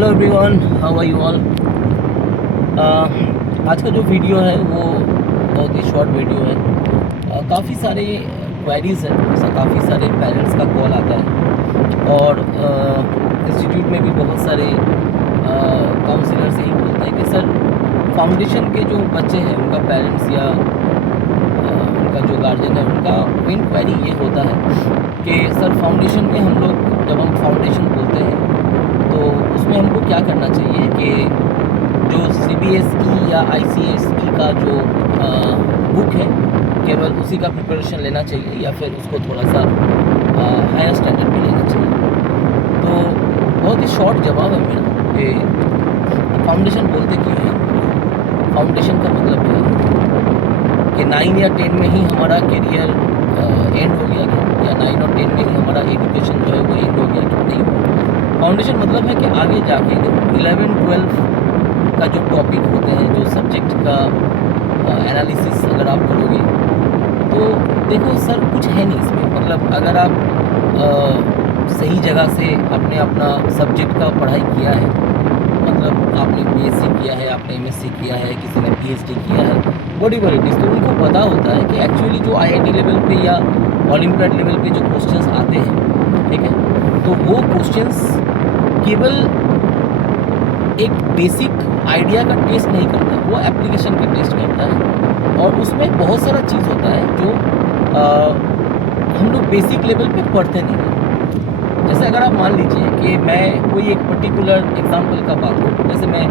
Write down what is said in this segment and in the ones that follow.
Hello everyone, how are you all. आज का जो वीडियो है वो बहुत ही शॉर्ट वीडियो है। काफ़ी सारे क्वेरीज़ हैं, जैसा काफ़ी सारे पेरेंट्स का कॉल आता है और इंस्टीट्यूट में भी बहुत सारे काउंसलर्स यही बोलते हैं कि सर फाउंडेशन के जो बच्चे हैं उनका पेरेंट्स या उनका जो गार्जियन है उनका मेन क्वेरी ये होता है कि सर फाउंडेशन में हम लोग जब हम फाउंडेशन बोलते हैं तो उसमें हमको क्या करना चाहिए कि जो CBSE या ICSE का जो बुक है केवल उसी का प्रिपरेशन लेना चाहिए या फिर उसको थोड़ा सा हायर स्टैंडर्ड पे लेना चाहिए। तो बहुत ही शॉर्ट जवाब है मेरा कि फाउंडेशन बोलते क्यों हैं, फाउंडेशन का मतलब क्या है कि 9 या 10 में ही हमारा करियर एंड हो गया क्या, या 9 और 10 में ही हमारा एजुकेशन जो है वो एंड हो गया क्यों, नहीं। फाउंडेशन मतलब है कि आगे जाके 11-12 का जो टॉपिक होते हैं, जो सब्जेक्ट का एनालिसिस अगर आप करोगे तो देखो सर कुछ है नहीं इसमें। मतलब अगर आप सही जगह से आपने अपना सब्जेक्ट का पढ़ाई किया है, मतलब आपने BSc किया है, आपने MSc किया है, किसी ने PhD किया है, व्हाटएवर इट इज़, तो उनको पता होता है कि एक्चुअली जो IIT लेवल पे या ओलंपियाड लेवल पे जो क्वेश्चंस आते हैं, ठीक है, तो वो क्वेश्चंस केवल एक बेसिक आइडिया का टेस्ट नहीं करता, वो एप्लीकेशन का टेस्ट करता है और उसमें बहुत सारा चीज़ होता है जो हम लोग बेसिक लेवल पे पढ़ते नहीं हैं। जैसे अगर आप मान लीजिए कि मैं कोई एक पर्टिकुलर एग्जांपल का बात करूँ, जैसे मैं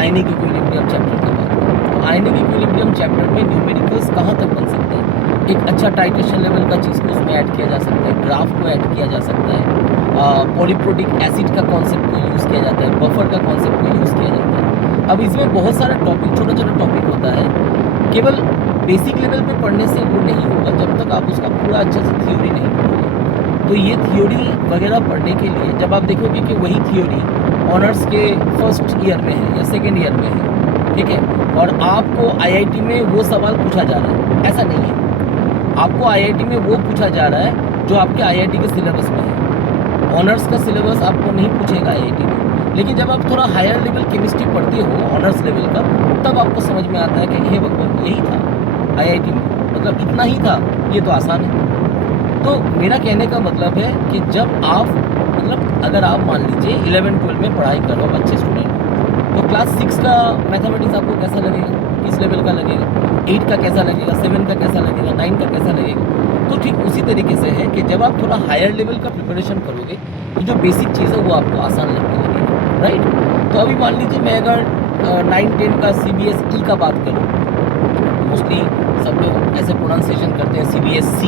आयनिक इक्विलिब्रियम चैप्टर का बात करूँ, तो आयनिक इक्विलिब्रियम चैप्टर में न्यूमेरिकल्स कहाँ तक बन सकते हैं। एक अच्छा टाइट्रेशन लेवल का चीज़ को उसमें ऐड किया जा सकता है, ग्राफ को ऐड किया जा सकता है, पॉलीप्रोटिक एसिड का कॉन्सेप्ट को यूज़ किया जाता है, बफर का कॉन्सेप्ट को यूज़ किया जाता है। अब इसमें बहुत सारा टॉपिक, छोटा छोटा टॉपिक होता है, केवल बेसिक लेवल पे पढ़ने से वो नहीं होगा जब तक आप उसका पूरा अच्छे से थ्योरी नहीं पढ़ोगे। तो ये थ्योरी वगैरह पढ़ने के लिए जब आप देखोगे कि वही थ्योरी ऑनर्स के फर्स्ट ईयर में है या सेकेंड ईयर में है, ठीक है, और आपको IIT में वो सवाल पूछा जा रहा है, ऐसा नहीं है। आपको IIT में वो पूछा जा रहा है जो आपके IIT के सिलेबस में है। ऑनर्स का सिलेबस आपको नहीं पूछेगा IIT में, लेकिन जब आप थोड़ा हायर लेवल केमिस्ट्री पढ़ते हो ऑनर्स लेवल का, तब आपको समझ में आता है कि हे भगवान यही था IIT में, मतलब इतना ही था, ये तो आसान है। तो मेरा कहने का मतलब है कि जब आप मतलब अगर आप मान लीजिए 11-12 में पढ़ाई करो अच्छे स्टूडेंट, तो क्लास 6 का मैथमेटिक्स आपको कैसा लगेगा, किस लेवल का लगेगा, 8 का कैसा लगेगा, 7 का कैसा लगेगा, 9 का कैसा लगेगा। तो ठीक उसी तरीके से है कि जब आप थोड़ा हायर लेवल का प्रिपरेशन करोगे तो जो बेसिक चीज़ है वो आपको आसान लगने लगेगी, राइट। तो अभी मान लीजिए मैं अगर 9-10 का CBSE का बात करूँ, मोस्टली सब लोग ऐसे प्रोनाउंसिएशन करते हैं CBSC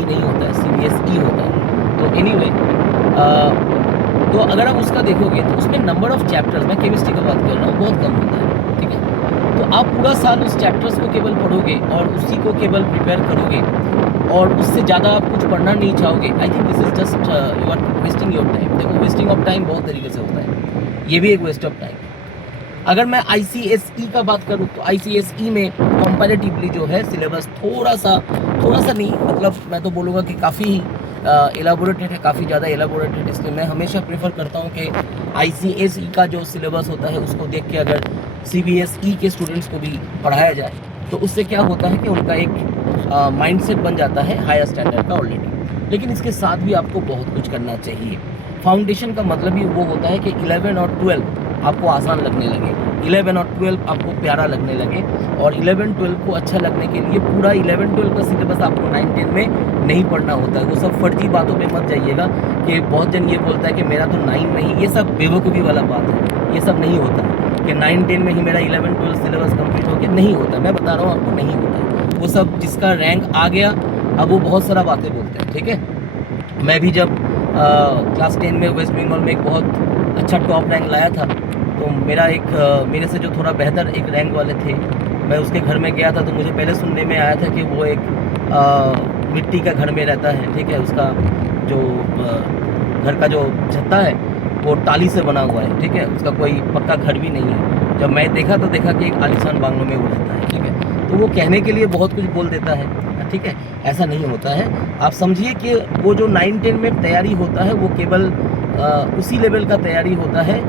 नहीं होता है, CBSE होता है। तो एनीवे तो अगर आप उसका देखोगे तो उसमें नंबर ऑफ़ चैप्टर्स, मैं केमिस्ट्री की बात कर रहा हूँ, बहुत कम होता है, ठीक है। तो आप पूरा साल उस चैप्टर्स को केवल पढ़ोगे और उसी को केवल प्रिपेयर करोगे और उससे ज़्यादा आप कुछ पढ़ना नहीं चाहोगे, I think this is just you are wasting your time. देखो वेस्टिंग ऑफ टाइम बहुत तरीके से होता है, ये भी एक वेस्ट ऑफ टाइम। अगर मैं ICSE का बात करूँ तो ICSE में कंपैरेटिवली जो है सिलेबस थोड़ा सा नहीं, मतलब मैं तो बोलूँगा कि काफ़ी एलाबोरेटेड है, काफ़ी ज़्यादा एलाबोरेटेड। इसलिए मैं हमेशा प्रेफर करता हूँ कि ICSE का जो सिलेबस होता है उसको देख के अगर CBSE के स्टूडेंट्स को भी पढ़ाया जाए तो उससे क्या होता है कि उनका एक माइंडसेट बन जाता है हायर स्टैंडर्ड का ऑलरेडी। लेकिन इसके साथ भी आपको बहुत कुछ करना चाहिए। फाउंडेशन का मतलब ही वो होता है कि 11 और 12 आपको आसान लगने लगे, 11 और 12 आपको प्यारा लगने लगे, और 11-12 को अच्छा लगने के लिए पूरा 11-12 का सिलेबस आपको 9-10 में नहीं पढ़ना होता है। वो सब फर्जी बातों पे मत जाइएगा कि बहुत जन ये बोलता है कि मेरा तो 9 में ही, ये सब बेवकूफ़ी वाला बात है, ये सब नहीं होता है कि 9-10 में ही मेरा 11-12 सिलेबस कंप्लीट हो गया, नहीं होता। मैं बता रहा हूँ आपको, नहीं होता है वो सब। जिसका रैंक आ गया अब वो बहुत सारा बातें बोलते हैं, ठीक है। मैं भी जब क्लास 10 में वेस्ट बंगाल में एक बहुत अच्छा टॉप रैंक लाया था, तो मेरा एक मेरे से जो थोड़ा बेहतर एक रैंक वाले थे, मैं उसके घर में गया था तो मुझे पहले सुनने में आया था कि वो एक मिट्टी का घर में रहता है, ठीक है। उसका जो घर का जो छत्ता है वो टाली से बना हुआ है, ठीक है, उसका कोई पक्का घर भी नहीं है। जब मैं देखा तो देखा कि एक आलीशान बांग्लो में वो रहता है, ठीक है। तो वो कहने के लिए बहुत कुछ बोल देता है, ठीक है, ऐसा नहीं होता है। आप समझिए कि वो जो 9-10 में तैयारी होता है वो केवल उसी लेवल का तैयारी होता है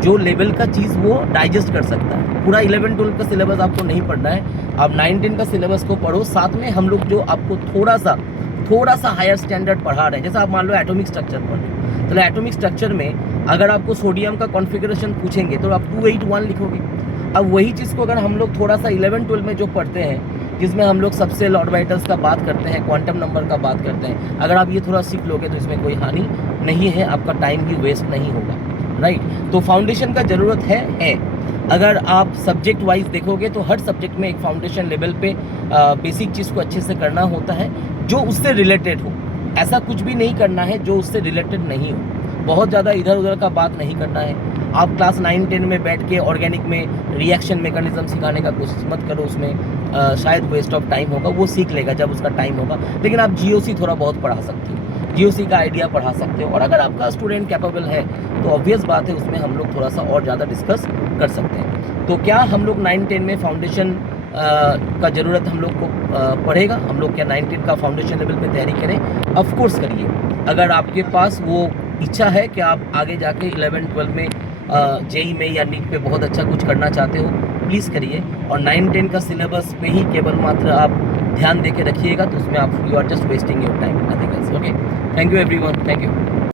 जो लेवल का चीज़ वो डाइजेस्ट कर सकता है। पूरा 11-12 का सिलेबस आपको नहीं पढ़ना है, आप 9-10 का सिलेबस को पढ़ो, साथ में हम लोग जो आपको थोड़ा सा हायर स्टैंडर्ड पढ़ा रहे हैं। जैसे आप मान लो एटॉमिक स्ट्रक्चर पढ़ रहे हो, तो एटॉमिक स्ट्रक्चर में अगर आपको सोडियम का कॉन्फ़िगरेशन पूछेंगे तो आप 281 लिखोगे। अब वही चीज़ को अगर हम लोग थोड़ा सा 11-12 में जो पढ़ते हैं, जिसमें हम लोग सबसेल ऑर्बिटल्स का बात करते हैं, क्वांटम नंबर का बात करते हैं, अगर आप ये थोड़ा सीख लोगे तो इसमें कोई हानि नहीं है, आपका टाइम भी वेस्ट नहीं होगा, राइट। तो फाउंडेशन का ज़रूरत है। अगर आप सब्जेक्ट वाइज देखोगे तो हर सब्जेक्ट में एक फाउंडेशन लेवल पे बेसिक चीज़ को अच्छे से करना होता है जो उससे रिलेटेड हो। ऐसा कुछ भी नहीं करना है जो उससे रिलेटेड नहीं हो। बहुत ज़्यादा इधर उधर का बात नहीं करना है। आप क्लास 9-10 में बैठ के ऑर्गेनिक में रिएक्शन मैकेनिज्म सिखाने का कोशिश मत करो, उसमें शायद वेस्ट ऑफ टाइम होगा। वो सीख लेगा जब उसका टाइम होगा। लेकिन आप जीओसी थोड़ा बहुत पढ़ा सकते हो, जीओसी का आइडिया पढ़ा सकते हो। और अगर आपका स्टूडेंट कैपेबल है तो ऑब्वियस बात है उसमें हम लोग थोड़ा सा और ज़्यादा डिस्कस कर सकते हैं। तो क्या हम लोग 9-10 में फाउंडेशन का ज़रूरत हम लोग को पड़ेगा? हम लोग क्या 9-10 का फाउंडेशन लेवल पे तैयारी करें? ऑफ कोर्स करिए। अगर आपके पास वो इच्छा है कि आप आगे जाके 11-12 में जेई में या नीट पे बहुत अच्छा कुछ करना चाहते हो, प्लीज़ करिए। और 9-10 का सिलेबस पे ही केवल मात्र आप ध्यान दे के रखिएगा, तो उसमें आप you are just wasting your time, nothing else. Okay, thank you everyone, thank you.